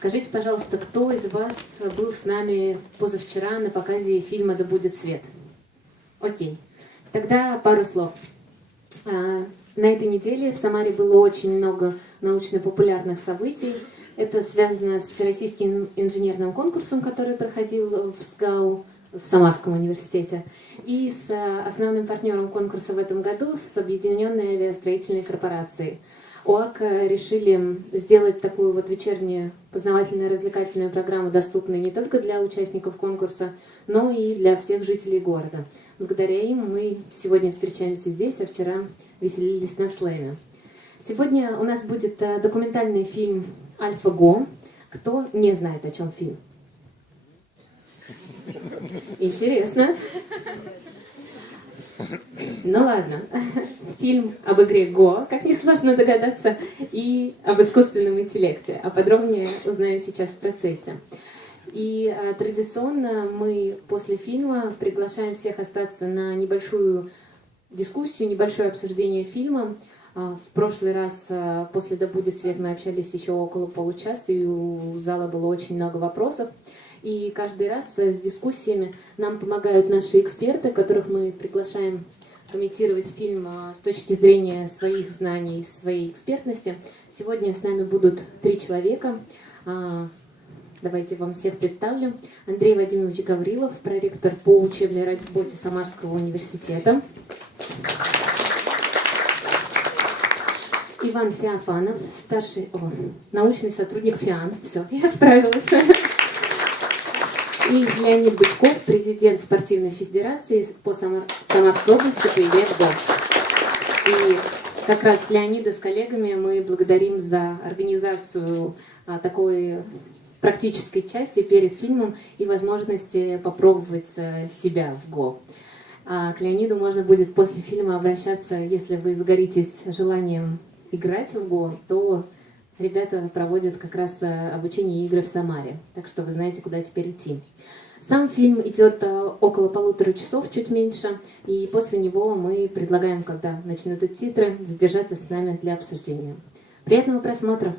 Скажите, пожалуйста, кто из вас был с нами позавчера на показе фильма «Да будет свет»? Окей. Тогда пару слов. На этой неделе в Самаре было очень много научно-популярных событий. Это связано с Всероссийским инженерным конкурсом, который проходил в СГАУ, в Самарском университете, и с основным партнером конкурса в этом году, с Объединенной авиастроительной корпорацией. ОАК решили сделать такую вот вечернюю познавательную развлекательную программу, доступную не только для участников конкурса, но и для всех жителей города. Благодаря им мы сегодня встречаемся здесь, а вчера веселились на слэме. Сегодня у нас будет документальный фильм «Альфа-Го». Кто не знает, о чем фильм? Интересно. Ну ладно. Фильм об игре Го, как несложно догадаться, и об искусственном интеллекте. А подробнее узнаем сейчас в процессе. И традиционно мы после фильма приглашаем всех остаться на небольшую дискуссию, небольшое обсуждение фильма. В прошлый раз после «Да будет свет» мы общались еще около получаса, и у зала было очень много вопросов. И каждый раз с дискуссиями нам помогают наши эксперты, которых мы приглашаем комментировать фильм с точки зрения своих знаний, своей экспертности. Сегодня с нами будут 3 человека. Давайте вам всех представлю. Андрей Вадимович Гаврилов, проректор по учебной работе Самарского университета. Иван Феофанов, старший научный сотрудник ФИАН. Все, я справилась. И Леонид Бычков, президент спортивной федерации по Самарской области по игре в гольф. И как раз Леонида с коллегами мы благодарим за организацию такой практической части перед фильмом и возможности попробовать себя в Го. А к Леониду можно будет после фильма обращаться, если вы загоритесь желанием играть в Го, то ребята проводят как раз обучение и игры в Самаре. Так что вы знаете, куда теперь идти. Сам фильм идет около 1,5 часов, чуть меньше. И после него мы предлагаем, когда начнут идти титры, задержаться с нами для обсуждения. Приятного просмотра!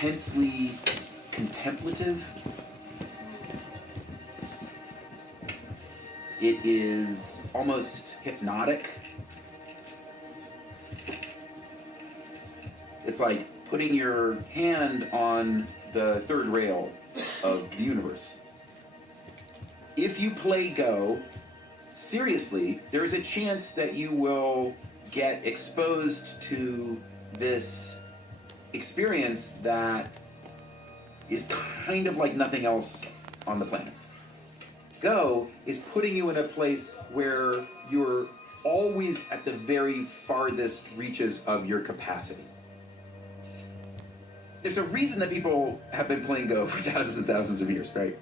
intensely contemplative. It is almost hypnotic. It's like putting your hand on the third rail of the universe. If you play Go, seriously, there is a chance that you will get exposed to this experience that is kind of like nothing else on the planet. Go is putting you in a place where you're always at the very farthest reaches of your capacity. There's a reason that people have been playing Go for thousands and thousands of years, right?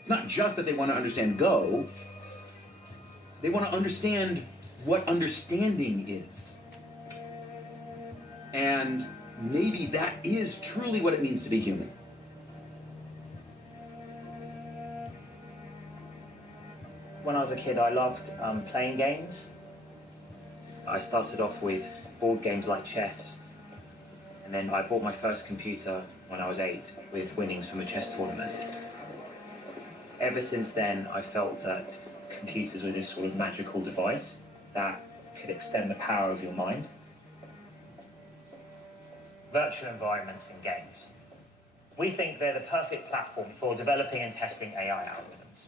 It's not just that they want to understand Go, they want to understand what understanding is. And maybe that is truly what it means to be human. When I was a kid, I loved playing games. I started off with board games like chess, and then I bought my first computer when I was 8 with winnings from a chess tournament. Ever since then, I felt that computers were this sort of magical device that could extend the power of your mind. Virtual environments and games. We think they're the perfect platform for developing and testing AI algorithms.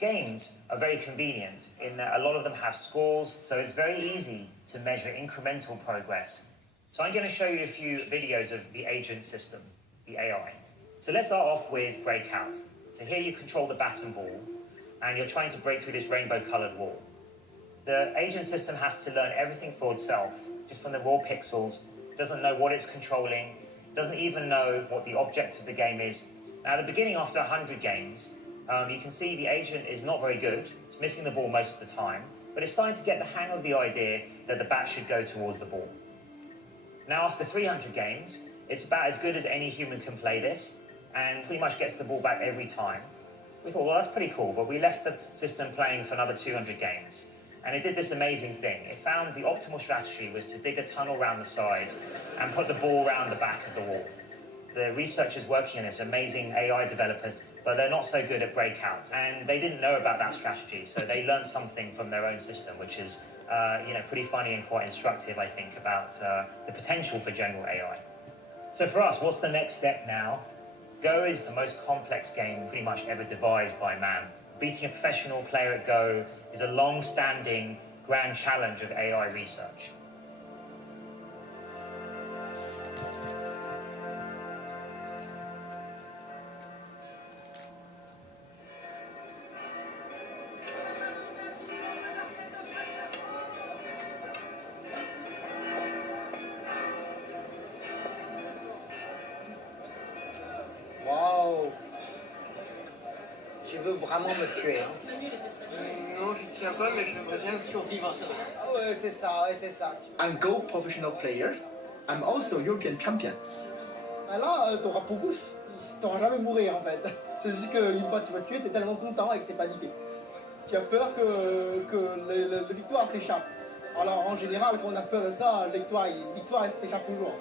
Games are very convenient in that a lot of them have scores, so it's very easy to measure incremental progress. So I'm going to show you a few videos of the agent system, the AI. So let's start off with Breakout. So here you control the bat and ball, and you're trying to break through this rainbow-coloured wall. The agent system has to learn everything for itself, just from the raw pixels, doesn't know what it's controlling, doesn't even know what the object of the game is. Now, at the beginning, after 100 games, you can see the agent is not very good. It's missing the ball most of the time, but it's starting to get the hang of the idea that the bat should go towards the ball. Now, after 300 games, it's about as good as any human can play this, and pretty much gets the ball back every time. We thought, well, that's pretty cool, but we left the system playing for another 200 games. And it did this amazing thing. It found the optimal strategy was to dig a tunnel around the side and put the ball around the back of the wall. The researchers working on this, amazing AI developers, but they're not so good at breakouts. And they didn't know about that strategy, so they learned something from their own system, which is pretty funny and quite instructive, I think, about the potential for general AI. So for us, what's the next step now? Go is the most complex game pretty much ever devised by man. Beating a professional player at Go is a long-standing grand challenge of AI research. Wow! Tu veux vraiment me tuer, hein? Non, je tiens pas, mais je voudrais bien survivre à ça. Ah ouais, c'est ça, ouais, c'est ça. I'm Go professional player. I'm also European champion. Ah là, t'auras pour bouche, t'auras jamais mourir en fait. C'est juste qu'une fois que tu vas te tuer, t'es tellement content et que t'es paniqué. Tu as peur que la victoire s'échappe. Alors en général, quand on a peur de ça, la victoire elle s'échappe toujours.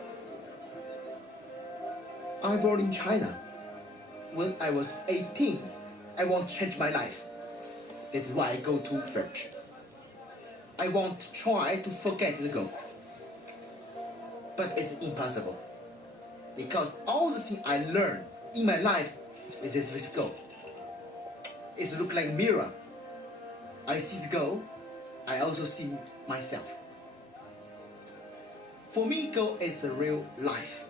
I born in China. When I was 18, I want to change my life. This is why I go to French. I want to try to forget the Go. But it's impossible. Because all the things I learned in my life is this with Go. It looks like a mirror. I see the Go, I also see myself. For me, Go is a real life.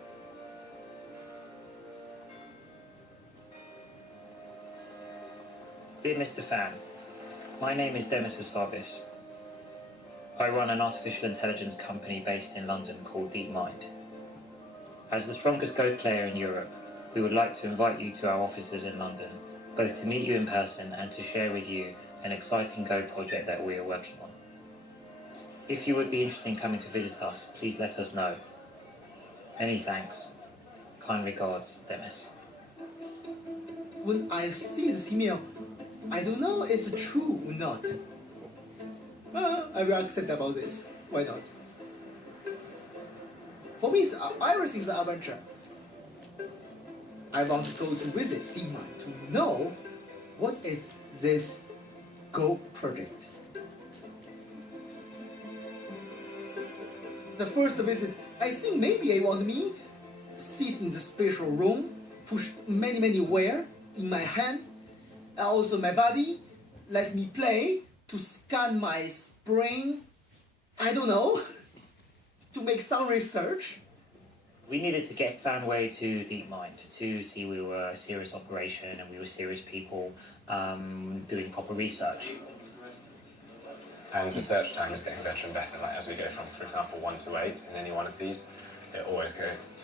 Dear Mr. Fan, my name is Demis Hassabis. I run an artificial intelligence company based in London called DeepMind. As the strongest Go player in Europe, we would like to invite you to our offices in London, both to meet you in person and to share with you an exciting Go project that we are working on. If you would be interested in coming to visit us, please let us know. Many thanks. Kind regards, Demis. When I see this email, I don't know if it's true or not. I will accept about this. Why not? For me, everything is an adventure. I want to go to visit DeepMind to know what is this Go project. The first visit, I think maybe I want me sit in the special room, push many wire in my hand, and also my body, let me play to scan my brain, I don't know, to make some research. We needed to get Fanway to DeepMind to see we were a serious operation and we were serious people doing proper research. And the search time is getting better and better. Like as we go from, for example, 1 to 8 in any one of these, it always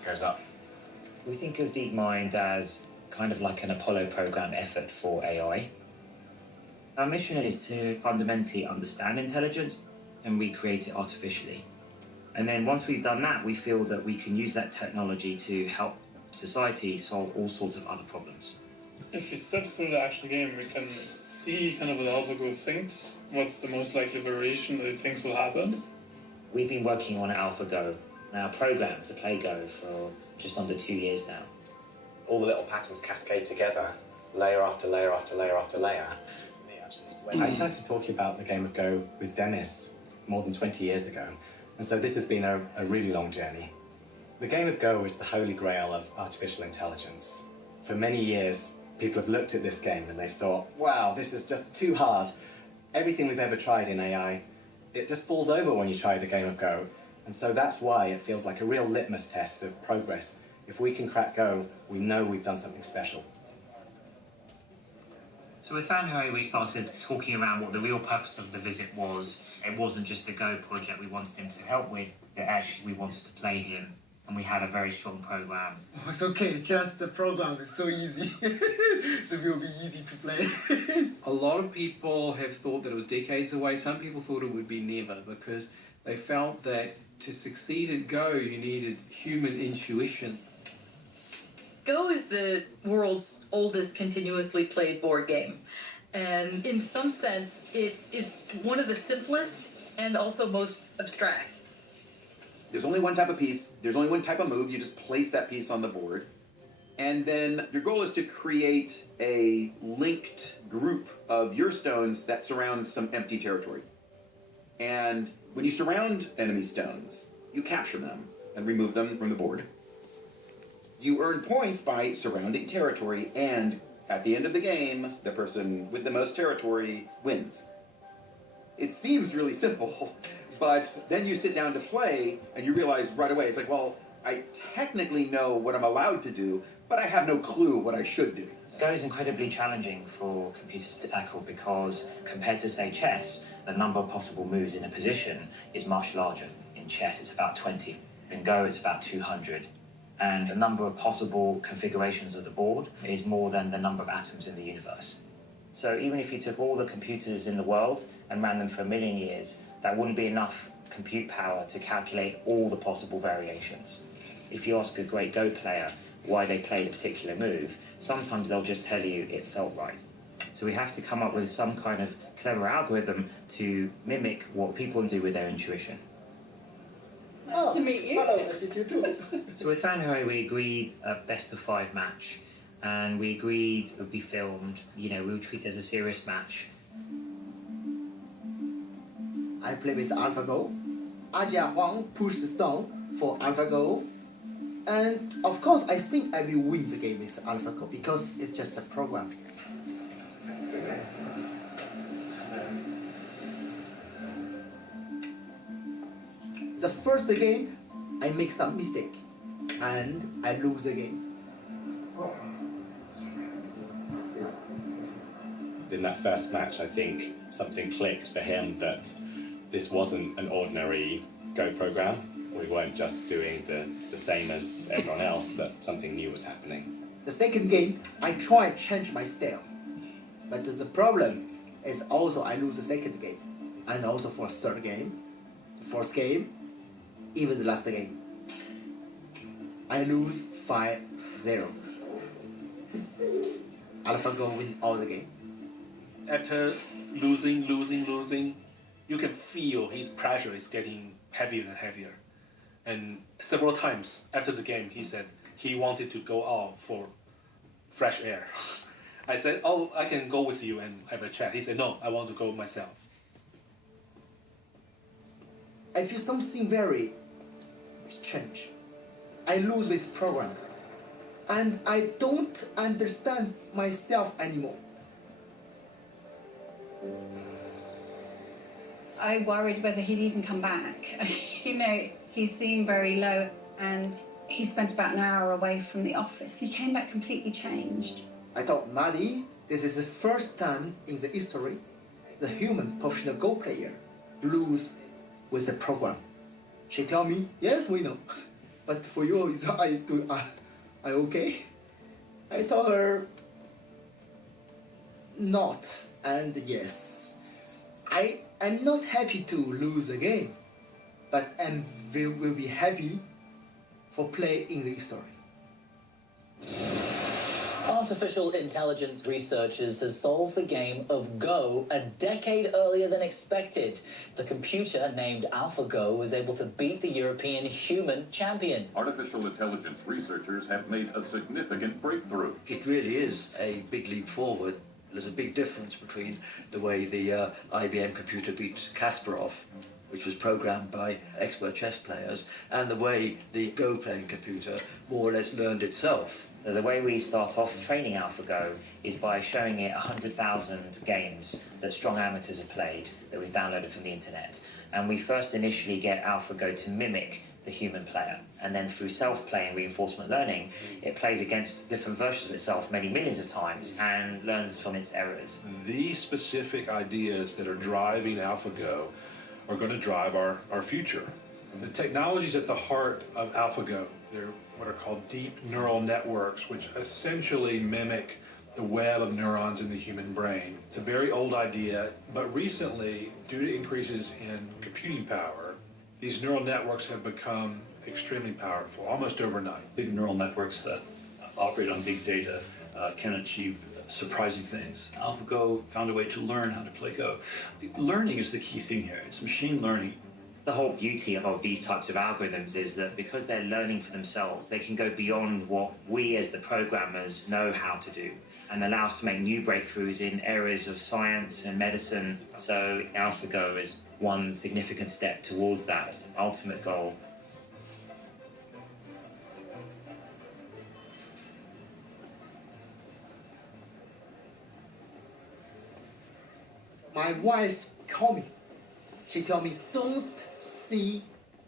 goes up. We think of DeepMind as kind of like an Apollo program effort for AI. Our mission is to fundamentally understand intelligence and recreate it artificially. And then once we've done that, we feel that we can use that technology to help society solve all sorts of other problems. If we step through the actual game, we can see kind of what AlphaGo thinks, what's the most likely variation that it thinks will happen. We've been working on AlphaGo, our program to play Go, for just under 2 years now. All the little patterns cascade together, layer after layer after layer after layer. I started talking about the game of Go with Dennis more than 20 years ago, and so this has been a really long journey. The game of Go is the holy grail of artificial intelligence. For many years, people have looked at this game and they've thought, wow, this is just too hard. Everything we've ever tried in AI, it just falls over when you try the game of Go. And so that's why it feels like a real litmus test of progress. If we can crack Go, we know we've done something special. So with Fanway, we started talking around what the real purpose of the visit was. It wasn't just a Go project we wanted him to help with, that actually we wanted to play him. And we had a very strong program. Oh, it's okay, just the program is so easy. So it will be easy to play. A lot of people have thought that it was decades away. Some people thought it would be never, because they felt that to succeed at Go, you needed human intuition. Go is the world's oldest continuously played board game. And in some sense, it is one of the simplest and also most abstract. There's only one type of piece, there's only one type of move, you just place that piece on the board. And then your goal is to create a linked group of your stones that surrounds some empty territory. And when you surround enemy stones, you capture them and remove them from the board. You earn points by surrounding territory, and at the end of the game, the person with the most territory wins. It seems really simple, but then you sit down to play and you realize right away, it's like, well, I technically know what I'm allowed to do, but I have no clue what I should do. Go is incredibly challenging for computers to tackle because compared to, say, chess, the number of possible moves in a position is much larger. In chess, it's about 20. In Go, it's about 200. And the number of possible configurations of the board is more than the number of atoms in the universe. So even if you took all the computers in the world and ran them for 1 million years, that wouldn't be enough compute power to calculate all the possible variations. If you ask a great Go player why they played a particular move, sometimes they'll just tell you it felt right. So we have to come up with some kind of clever algorithm to mimic what people do with their intuition. Nice to meet you. Hello, nice to meet you too. So with Fanway, we agreed a best-of-5 match, and we agreed it would be filmed. You know, we would treat it as a serious match. I play with AlphaGo. Ajia Huang pushed the stone for AlphaGo. And of course, I think I will win the game with AlphaGo because it's just a program. The first game, I make some mistake and I lose the game. In that first match, I think something clicked for him that this wasn't an ordinary Go program. We weren't just doing the same as everyone else, but something new was happening. The second game, I try to change my style. But the problem is also I lose the second game. And also for third game, the fourth game, even the last game. I lose 5-0. AlphaGo win all the game. After losing, you can feel his pressure is getting heavier and heavier. And several times after the game, he said he wanted to go out for fresh air. I said, oh, I can go with you and have a chat. He said, no, I want to go myself. I feel something very strange. I lose this program. And I don't understand myself anymore. I worried whether he'd even come back. You know, he seemed very low, and he spent about an hour away from the office. He came back completely changed. I thought, Maddie, this is the first time in the history the human professional Go player lose with the program. She tell me, yes, we know. But for you, is I okay? I told her, not and yes. I'm not happy to lose a game, but I will be happy for play in the history. Artificial intelligence researchers have solved the game of Go a decade earlier than expected. The computer, named AlphaGo, was able to beat the European human champion. Artificial intelligence researchers have made a significant breakthrough. It really is a big leap forward. There's a big difference between the way the IBM computer beat Kasparov, which was programmed by expert chess players, and the way the Go playing computer more or less learned itself. The way we start off training AlphaGo is by showing it 100,000 games that strong amateurs have played that we've downloaded from the internet. And we first initially get AlphaGo to mimic the human player. And then through self-play and reinforcement learning, it plays against different versions of itself many millions of times and learns from its errors. These specific ideas that are driving AlphaGo are going to drive our future. The technologies at the heart of AlphaGo, they're what are called deep neural networks, which essentially mimic the web of neurons in the human brain. It's a very old idea, but recently, due to increases in computing power, these neural networks have become extremely powerful, almost overnight. Big neural networks that operate on big data can achieve surprising things. AlphaGo found a way to learn how to play Go. Learning is the key thing here. It's machine learning. The whole beauty of these types of algorithms is that because they're learning for themselves, they can go beyond what we as the programmers know how to do and allow us to make new breakthroughs in areas of science and medicine. So AlphaGo is one significant step towards that ultimate goal. My wife called me. She told me, don't see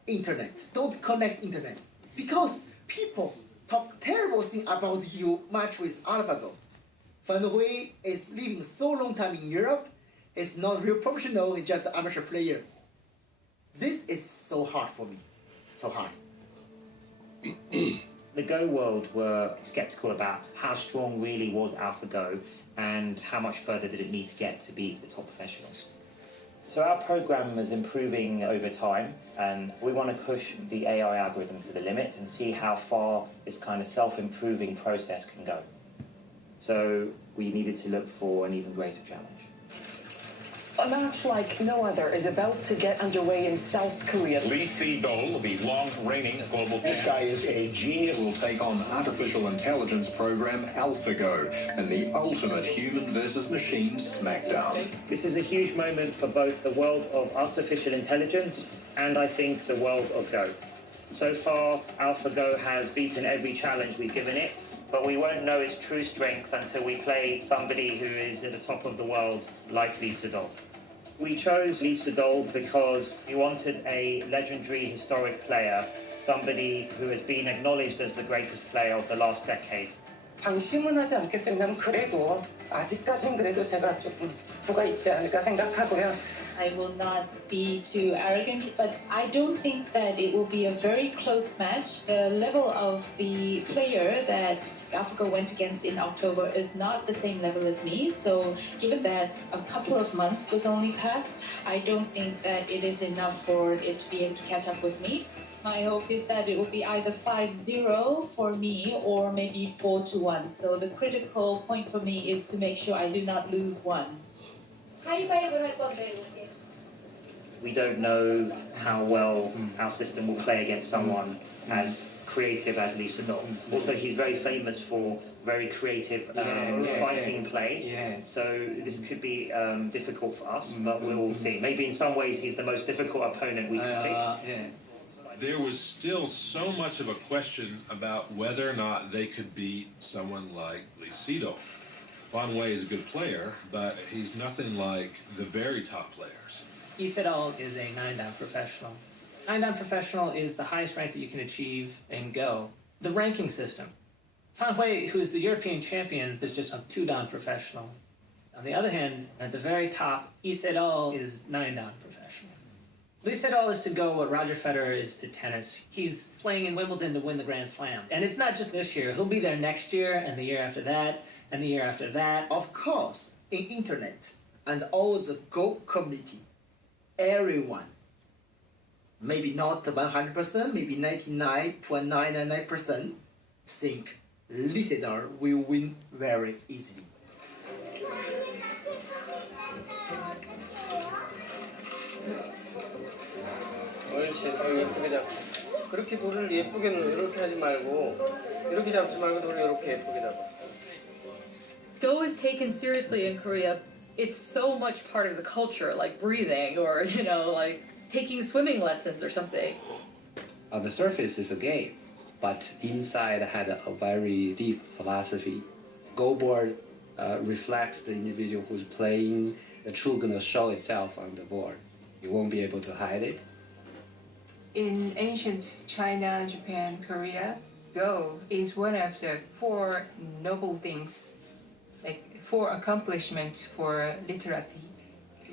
internet, don't connect internet, because people talk terrible things about you match with AlphaGo. Hui is living so long time in Europe, it's not real professional, it's just an amateur player. This is so hard for me, so hard. The Go world were skeptical about how strong really was AlphaGo and how much further did it need to get to beat the top professionals. So our program is improving over time, and we want to push the AI algorithm to the limit and see how far this kind of self-improving process can go. So we needed to look for an even greater challenge. A match like no other is about to get underway in South Korea. Lee Se-dol, the long-reigning global... This guy is a genius. Will take on artificial intelligence program AlphaGo and the ultimate human versus machine smackdown. This is a huge moment for both the world of artificial intelligence and, I think, the world of Go. So far, AlphaGo has beaten every challenge we've given it, but we won't know its true strength until we play somebody who is at the top of the world, like Lee Se-dol. We chose Lee Se-dol because we wanted a legendary historic player, somebody who has been acknowledged as the greatest player of the last decade. 방심은 하지 않겠습니다만 그래도 아직까진 그래도 제가 조금 부가 있지 않을까 생각하고요. I will not be too arrogant, but I don't think that it will be a very close match. The level of the player that AlphaGo went against in October is not the same level as me, so given that a couple of months was only passed, I don't think that it is enough for it to be able to catch up with me. My hope is that it will be either 5-0 for me or maybe 4-1. So the critical point for me is to make sure I do not lose one. 가위바위보를 할 건데 이렇게. We don't know how well our system will play against someone as creative as Lee Sedol. Also, he's very famous for very creative fighting play. So this could be difficult for us, but we'll see. Maybe in some ways he's the most difficult opponent we could pick. There was still so much of a question about whether or not they could beat someone like Lee Sedol. Fan Wei is a good player, but he's nothing like the very top players. Lee Sedol is a 9-dan professional. 9-dan professional is the highest rank that you can achieve in Go. The ranking system. Fan Wei, who's the European champion, is just a 2-dan professional. On the other hand, at the very top, Lee Sedol is 9-dan professional. Lee Sedol is to Go what Roger Federer is to tennis. He's playing in Wimbledon to win the Grand Slam. And it's not just this year. He'll be there next year, and the year after that, and the year after that. Of course, in internet and all the Go community, everyone, maybe not 100%, maybe 99.999% think Lee Sedol will win very easily. 옳지, 예쁘게 잡. 그렇게 돌을 예쁘게 이렇게 하지 말고 이렇게 잡지 말고 돌을 이렇게 예쁘게 잡아. Go is taken seriously in Korea. It's so much part of the culture, like breathing or, you know, like taking swimming lessons or something. On the surface, it's a game, but inside had a very deep philosophy. Go board reflects the individual who's playing. The truth gonna show itself on the board. You won't be able to hide it. In ancient China, Japan, Korea, Go is one of the 4 noble things, like 4 accomplishments for literacy,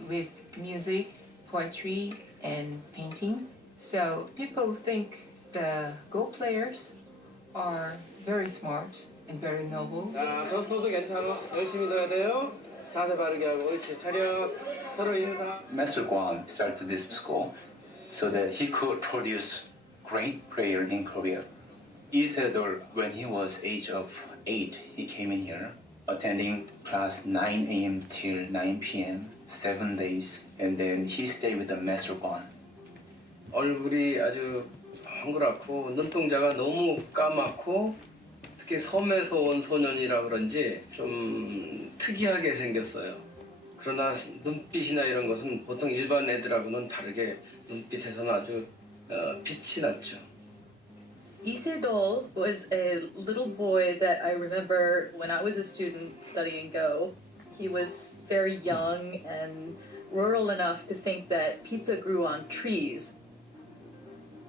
with music, poetry, and painting. So people think the Go players are very smart and very noble. 자, 저 소도 괜찮아. 열심히 넣어야 돼요. 자세 바르게 하고, 옳지. 차렷, 서로 인사. Master Guan started this school so that he could produce great player in Korea. Lee Sedol, when he was age of 8, he came in here, attending class 9 a.m. till 9 p.m., 7 days, and then he stayed with the Master Guan. 얼굴이 아주 동그랗고 눈동자가 너무 까맣고 특히 섬에서 온 소년이라 그런지 좀 특이하게 생겼어요. 그러나 눈빛이나 이런 것은 보통 일반 애들하고는 다르게 눈빛에서는 아주 빛이 났죠. Lee Sedol was a little boy that I remember when I was a student studying Go. He was very young and rural enough to think that pizza grew on trees.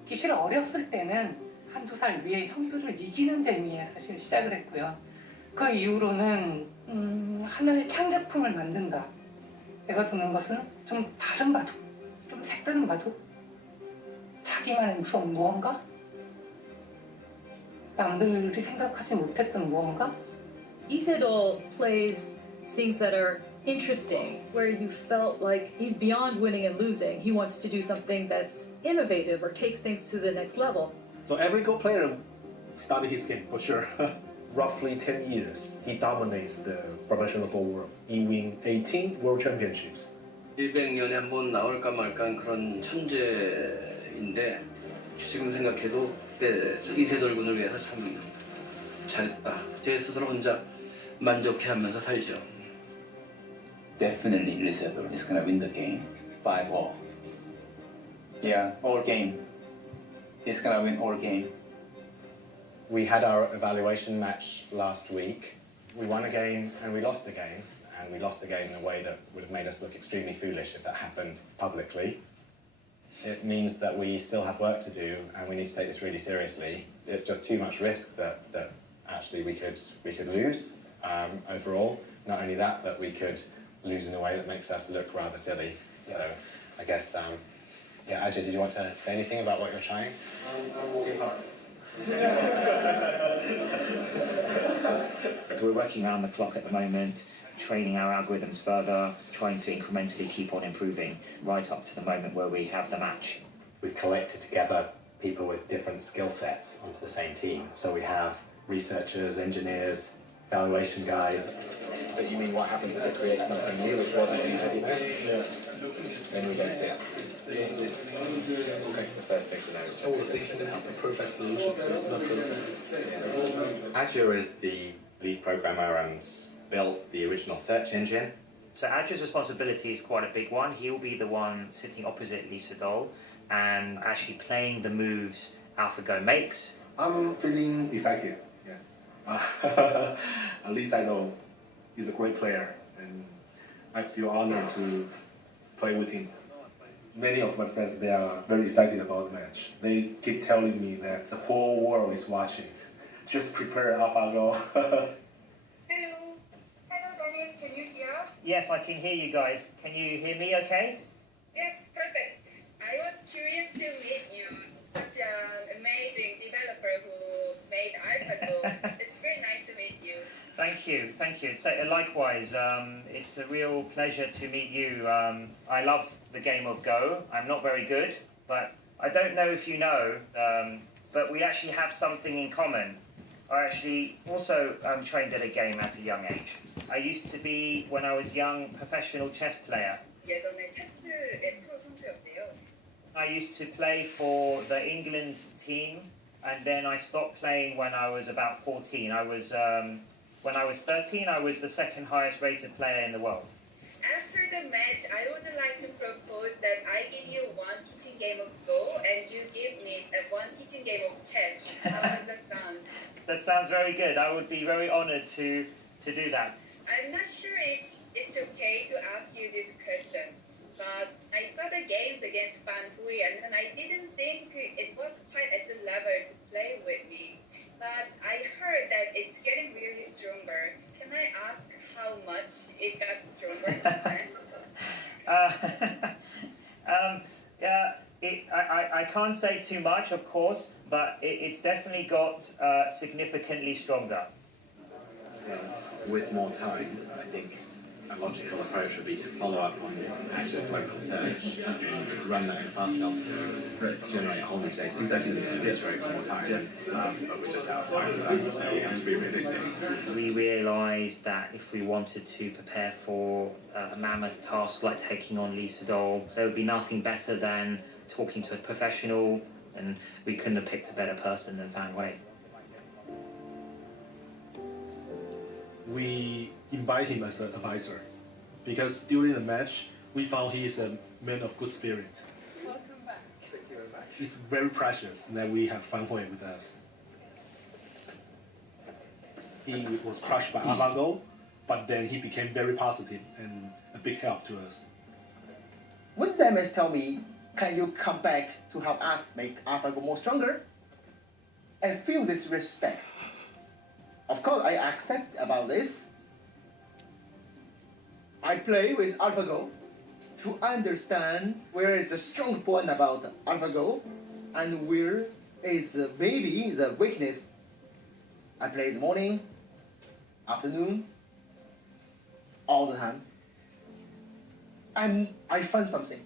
사실 어렸을 때는 1-2살 위에 형들을 이기는 재미에 사실 시작을 했고요. 그 이후로는 하나의 창작품을 만든다. 제가 두는 것은 좀 다른 바둑, 좀 색다른 바둑. 자기만의 무서운 무언가? 남들이 생각하지 못했던 무언가? Lee Sedol plays things that are interesting, where you felt like he's beyond winning and losing. He wants to do something that's innovative or takes things to the next level. So every Go player studied his game for sure. Roughly 10 years, he dominates the professional Go world. He wins 18 world championships. 100년에 한 번 나올까 말까 그런 천재인데 지금 생각해도 그때 이세돌 군을 위해서 참 잘했다. 제 스스로 혼자 만족해하면서 살죠. Definitely Lee Sedol is going to win the game 5-all. Yeah, all game. He's going to win all game. We had our evaluation match last week. We won a game and we lost a game. And we lost a game in a way that would have made us look extremely foolish if that happened publicly. It means that we still have work to do and we need to take this really seriously. It's just too much risk that actually we could lose overall. Not only that, but we could lose in a way that makes us look rather silly. So I guess, yeah, Ajay, did you want to say anything about what you're trying? I'm working hard. We're working around the clock at the moment, training our algorithms further, trying to incrementally keep on improving right up to the moment where we have the match. We've collected together people with different skill sets onto the same team. So we have researchers, engineers, evaluation guys. But you mean what happens if they create something new which wasn't in the image? Yeah. Then we don't see it. Okay. The first thing to know is just thinking about the perfect solution, so it's not perfect. Azure is the lead programmer and built the original search engine. So Aju's responsibility is quite a big one. He'll be the one sitting opposite Lisa Doll and actually playing the moves AlphaGo makes. I'm feeling excited. Yeah. Lisa Doll is a great player, and I feel honored to play with him. Many of my friends, they are very excited about the match. They keep telling me that the whole world is watching. Just prepare AlphaGo. Yes, I can hear you guys. Can you hear me okay? Yes, perfect. I was curious to meet you, such an amazing developer who made AlphaGo. It's very nice to meet you. Thank you, thank you. So, likewise, it's a real pleasure to meet you. I love the game of Go. I'm not very good, but I don't know if you know, but we actually have something in common. I actually also trained at a game at a young age. I used to be, when I was young, professional chess player. 예전에 체스의 프로 선수였대요. I used to play for the England team, and then I stopped playing when I was about 14. When I was 13, I was the second highest rated player in the world. After the match, I would like to propose that I give you one teaching game of Go, and you give me one teaching game of chess. How does that sound? That sounds very good. I would be very honored to do that. I'm not sure if it's okay to ask you this question, but I saw the games against Hui, and I didn't think it was quite at the level to play with me. But I heard that it's getting really stronger. Can I ask how much it got stronger since then? I can't say too much, of course, but it's definitely got significantly stronger. With more time, I think a logical approach would be to follow up on Azure's local search and run that in fast for it to generate a whole new data set and iterate for more time. But we're just out of time for that, so we have to be realistic. We realised that if we wanted to prepare for a mammoth task like taking on Lisa Doll, there would be nothing better than talking to a professional, and we couldn't have picked a better person than Fan Wei. We invite him as an advisor because during the match we found he is a man of good spirit. Welcome back. Thank you very much. It's very precious that we have Fan Hui with us. He was crushed by AlphaGo, but then he became very positive and a big help to us. When Demis tell me, can you come back to help us make AlphaGo more stronger? I feel this respect. Of course, I accept about this. I play with AlphaGo to understand where is the strong point about AlphaGo and where is maybe the weakness. I play in the morning, afternoon, all the time. And I find something.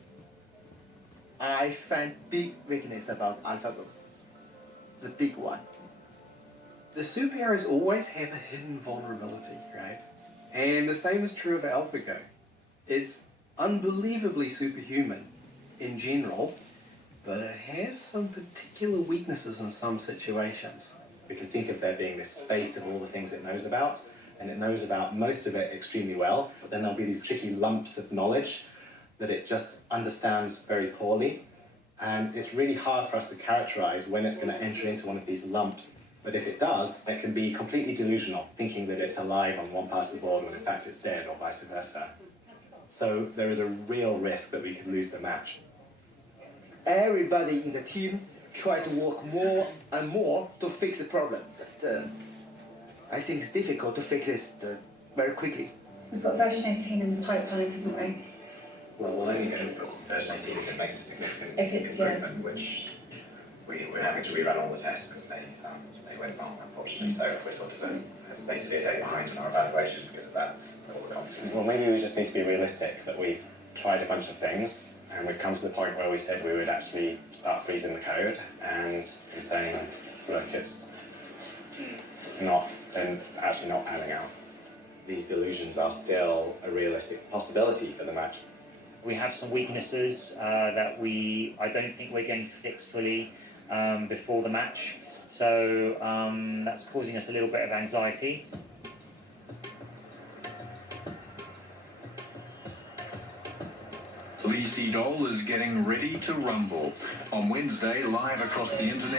I find big weakness about AlphaGo. The big one. The superheroes always have a hidden vulnerability, right? And the same is true of AlphaGo. It's unbelievably superhuman in general, but it has some particular weaknesses in some situations. We can think of there being this space of all the things it knows about, and it knows about most of it extremely well, but then there'll be these tricky lumps of knowledge that it just understands very poorly, and it's really hard for us to characterize when it's going to enter into one of these lumps. But if it does, it can be completely delusional, thinking that it's alive on one part of the board when in fact it's dead, or vice versa. So there is a real risk that we could lose the match. Everybody in the team try to work more and more to fix the problem. But I think it's difficult to fix this very quickly. We've got version 18 in the pipeline, haven't we? Well, we'll only go for version 18 if it makes a significant improvement, which we're having to rerun all the tests because they went wrong, unfortunately. So we're sort of basically a day behind in our evaluation because of that. Well, maybe we just need to be realistic that we've tried a bunch of things and we've come to the point where we said we would actually start freezing the code and saying, look, it's not, and actually not panning out. these delusions are still a realistic possibility for the match. We have some weaknesses that I don't think we're going to fix fully before the match. So that's causing us a little bit of anxiety. Lee Sedol is getting ready to rumble. On Wednesday, live across the internet.